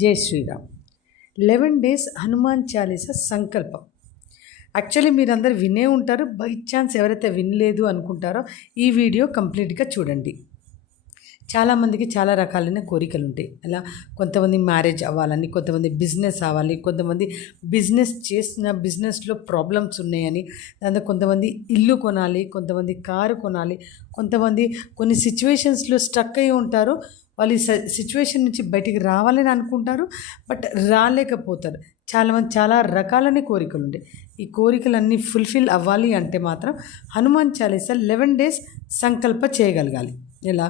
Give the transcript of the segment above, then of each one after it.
జై శ్రీరామ్. 11 days హనుమాన్ చాలీసా సంకల్పం. Actually మీరందరూ వినే ఉంటారు. బై ఛాన్స్ ఎవరైతే వినలేదు అనుకుంటారో ఈ వీడియో కంప్లీట్గా చూడండి. చాలామందికి చాలా రకాలైన కోరికలు ఉంటాయి. అలా కొంతమంది మ్యారేజ్ అవ్వాలని, కొంతమంది బిజినెస్ అవ్వాలి, కొంతమంది బిజినెస్ చేసిన బిజినెస్లో ప్రాబ్లమ్స్ ఉన్నాయని, దాంతో కొంతమంది ఇల్లు కొనాలి, కొంతమంది కారు కొనాలి, కొంతమంది కొన్ని సిచ్యువేషన్స్లో స్ట్రక్ అయి ఉంటారు. వాళ్ళు ఈ సిచ్యువేషన్ నుంచి బయటికి రావాలని అనుకుంటారు, బట్ రాలేకపోతారు. చాలామంది చాలా రకాలనే కోరికలు ఉంటాయి. ఈ కోరికలన్నీ ఫుల్ఫిల్ అవ్వాలి అంటే మాత్రం హనుమాన్ చాలీసా 11 days సంకల్ప చేయగలగాలి. ఎలా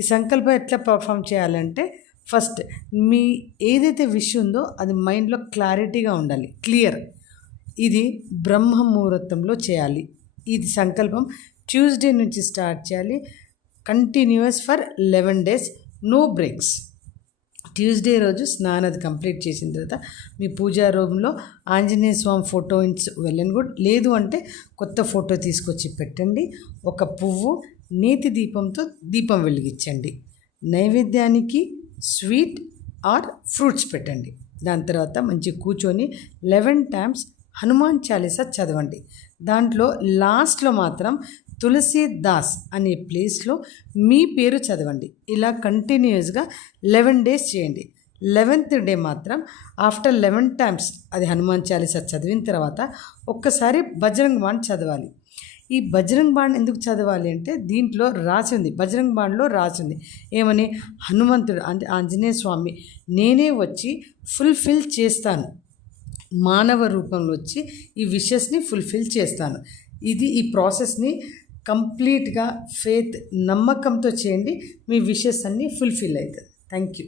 ఈ సంకల్పం ఎట్లా పర్ఫామ్ చేయాలంటే, ఫస్ట్ మీ ఏదైతే విష్ ఉందో అది మైండ్లో క్లారిటీగా ఉండాలి, క్లియర్. ఇది బ్రహ్మ ముహూర్తంలో చేయాలి. ఇది సంకల్పం ట్యూస్డే నుంచి స్టార్ట్ చేయాలి. Continuous for 11 days, no breaks. Tuesday రోజు స్నానం కంప్లీట్ చేసిన తర్వాత మీ పూజా రూమ్లో ఆంజనేయ స్వామి ఫోటో వెళ్ళని కూడా లేదు అంటే కొత్త ఫోటో తీసుకొచ్చి పెట్టండి. ఒక పువ్వు నేతి దీపంతో దీపం వెలిగించండి. నైవేద్యానికి స్వీట్ ఆర్ ఫ్రూట్స్ పెట్టండి. దాని తర్వాత మంచి కూర్చొని 11 times హనుమాన్ చాలీసా చదవండి. దాంట్లో లాస్ట్లో మాత్రం తులసీదాస్ అనే ప్లేస్లో మీ పేరు చదవండి. ఇలా కంటిన్యూస్గా 11 days చేయండి. 11th day మాత్రం ఆఫ్టర్ 11 times అది హనుమాన్ చాలీసా చదివిన తర్వాత ఒక్కసారి బజరంగ్ బాణ్ చదవాలి. ఈ బజరంగ్ బాణ్ ఎందుకు చదవాలి అంటే దీంట్లో రాసి ఉంది, బజరంగ్ బాణ్లో రాసి ఉంది ఏమని, హనుమంతుడు అంటే ఆంజనేయ స్వామి నేనే వచ్చి ఫుల్ఫిల్ చేస్తాను, మానవ రూపంలో వచ్చి ఈ విషెస్ని ఫుల్ఫిల్ చేస్తాను. ఇది ఈ ప్రాసెస్ని కంప్లీట్గా ఫేత్ నమ్మకంతో చేయండి. మీ విషెస్ అన్నీ ఫుల్ఫిల్ అవుతుంది. Thank you.